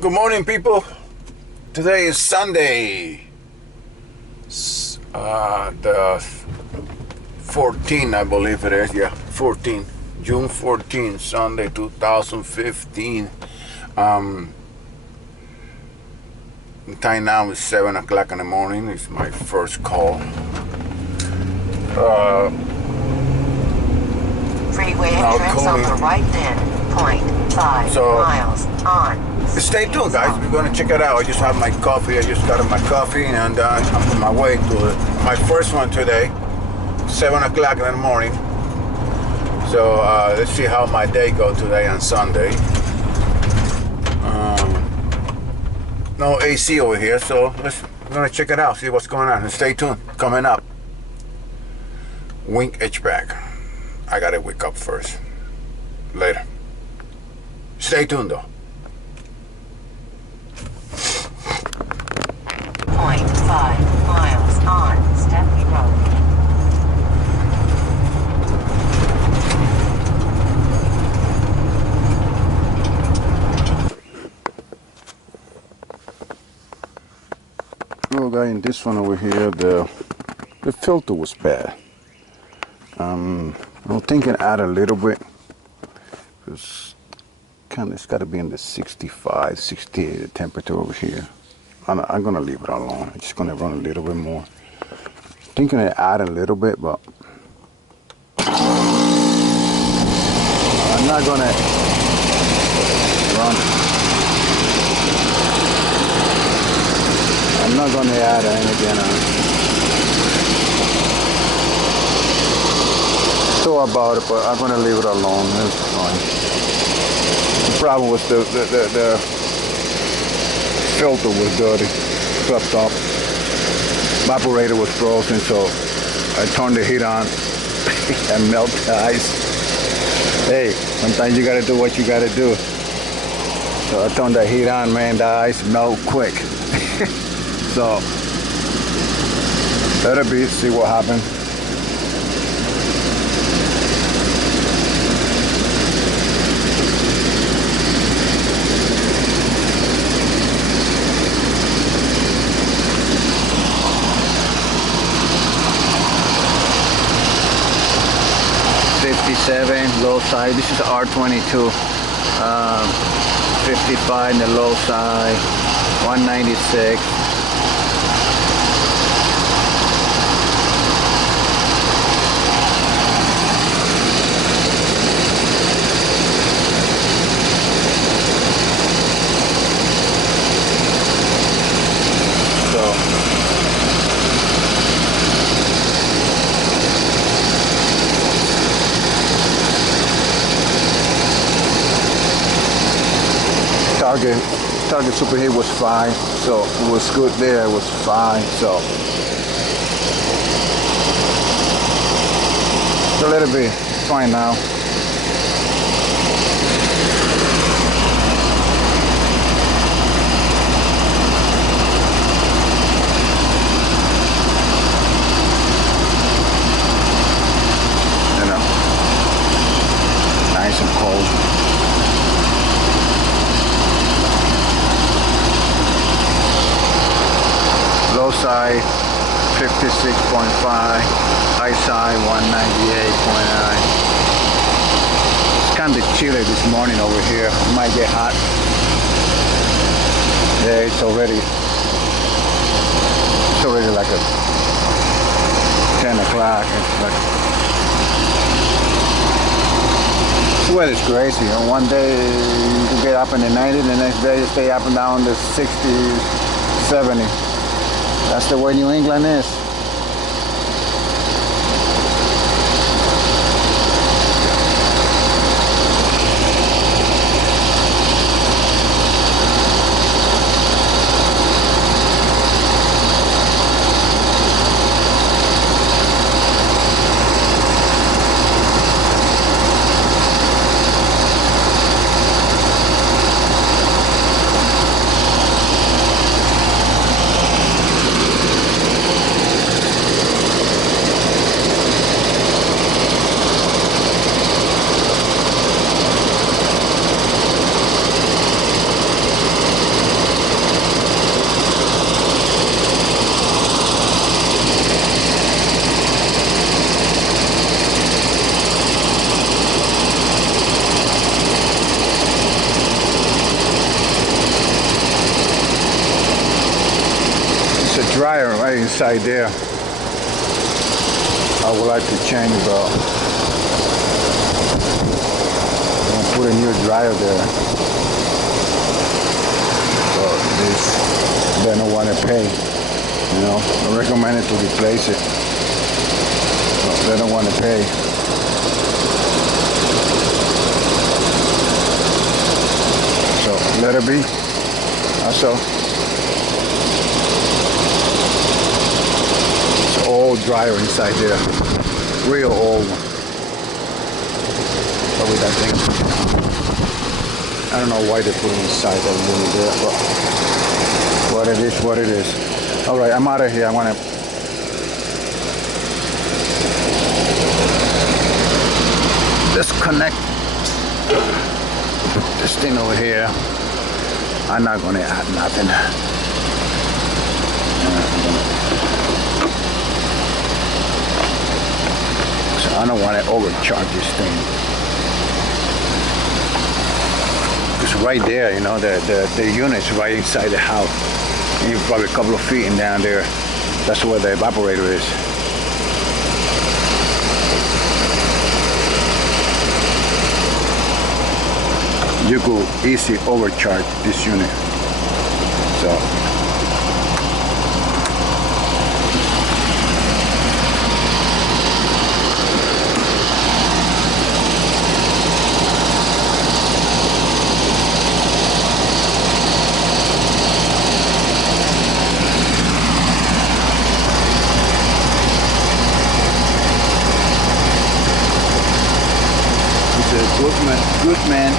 Good morning, people. Today is Sunday, the 14th, I believe it is. Yeah, 14, June 14, Sunday, 2015. The time now is 7 o'clock in the morning. It's my first call. Freeway entrance on the right then, 0.5 miles on. Stay tuned, guys. We're going to check it out. I just have my coffee. I just got my coffee, and I'm on my way to my first one today, 7 o'clock in the morning. So let's see how my day goes today on Sunday. No AC over here, so we're going to check it out, see what's going on. And stay tuned. Coming up, Wink HVAC. I got to wake up first. Later. Stay tuned, though. 0.5 miles on Stepney Road. Well, guy, in this one over here, the filter was bad. I'm thinking add a little bit, because it's got to be in the 65, 68 temperature over here. I'm gonna leave it alone. I'm just gonna run a little bit more. Thinking to add a little bit, but I'm not gonna run. I'm not gonna add anything. Thought about it, but I'm gonna leave it alone. It's fine. The problem was the filter was dirty, swept up. Evaporator was frozen, so I turned the heat on and melt the ice. Hey, sometimes you gotta do what you gotta do. So I turned the heat on, man, the ice melt quick. So let it be, see what happens. Low side. This is R22. 55 in the low side. 196. Target superheat was fine, so it was good there. It was fine, so let it be. Fine now. You know, nice and cold. Low side 56.5, high side 198.9. It's kind of chilly this morning over here. It might get hot. Yeah, it's already like a 10 o'clock. This weather's crazy. You know, one day you can get up in the 90s, the next day you stay up and down to 60, 70. That's the way New England is. dryer inside there. I would like to change, but I'm gonna put a new dryer there. But this, they don't want to pay. You know, I recommend it to replace it. But they don't want to pay. So let it be. That's all. Old dryer inside there, real old one. Probably that thing. I don't know why they put it inside that unit there, but what it is, what it is. All right, I'm out of here. I want to disconnect this thing over here. I'm not going to add nothing. I don't want to overcharge this thing. It's right there, you know, the unit's right inside the house. And you're probably a couple of feet in down there. That's where the evaporator is. You could easily overcharge this unit. So. Goodman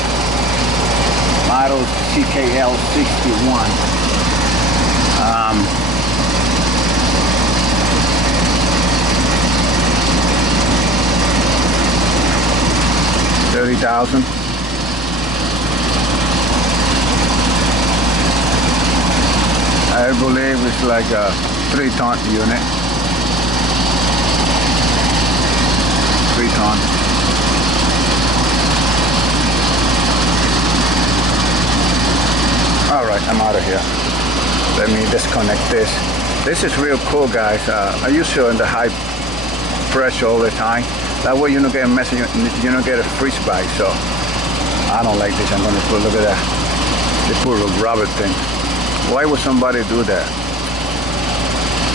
model CKL 61. 30,000. I believe it's like a 3-ton unit. 3-ton. All right, I'm out of here. Let me disconnect this. This is real cool, guys. I use it in the high pressure all the time. That way you don't get a mess, you don't get a freeze bite. So I don't like this. I'm gonna put, look at that. They put a rubber thing. Why would somebody do that?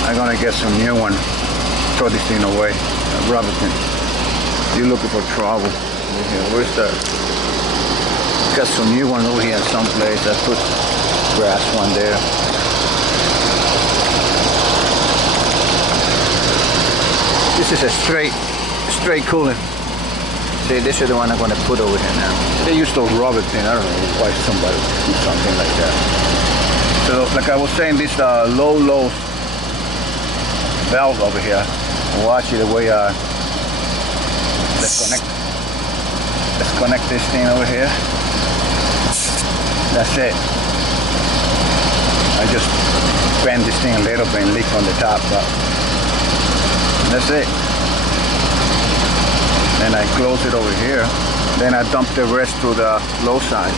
I'm gonna get some new one. Throw this thing away. A rubber thing. You're looking for trouble. Where's that? Got some new one over here someplace. I put grass one there. This is a straight coolant. See, this is the one I'm going to put over here now. They use those rubber thing. I don't know why somebody would do something like that. So, like I was saying, this low valve over here. Watch it the way let's connect this thing over here. That's it. I just bend this thing a little bit and leak on the top, but that's it. Then I close it over here. Then I dump the rest to the low side.